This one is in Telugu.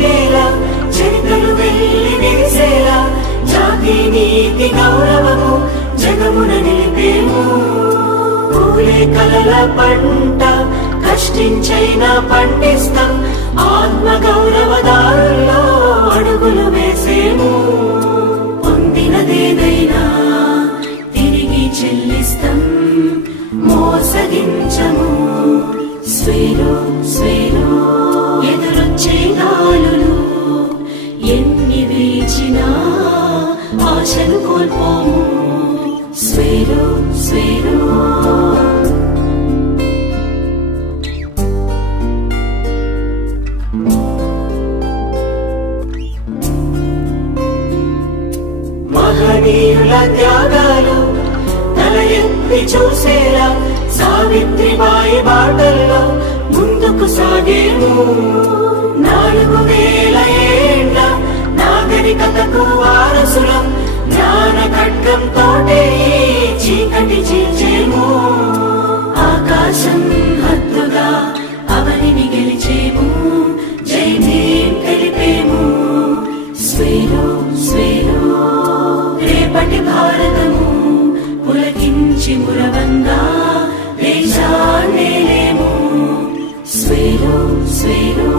నేల చరిత్రలు వెళ్ళి విరిసేలా జాతి నీతి గౌరవము జగమున నిలిపేము. పూలే కలల పంట కష్టించైనా పండిస్తాం, ఆత్మ గౌరవదారుల్లో అడుగులు వేసేము. పొందినదేదైనా తిరిగి చెల్లిస్తాం, మోసగించము. స్వేరో స్వేరో ఎదురొచ్చే గాలులు ఎన్ని వీచినా ఆశలు కోల్పోము. స్వేరో స్వేరో మహనీయుల త్యాగాలు తల ఎత్తి చూసేలా సావిత్రిబాయి బాటల్లో ముందుకు సాగేము. 4000 ఏళ్ల నాగరికతకు వారసులం, జ్ఞాన ఖడ్గంతోటే చీకటి చీల్చేము. ఆకాశం హద్దుగా అవనిని గెలిచేము, జై భీం తెలిపేము. స్వేరో స్వేరో రేపటి భారతము పులకించి మురవంగా దేశాన్నేలేము. స్వేరో స్వేరో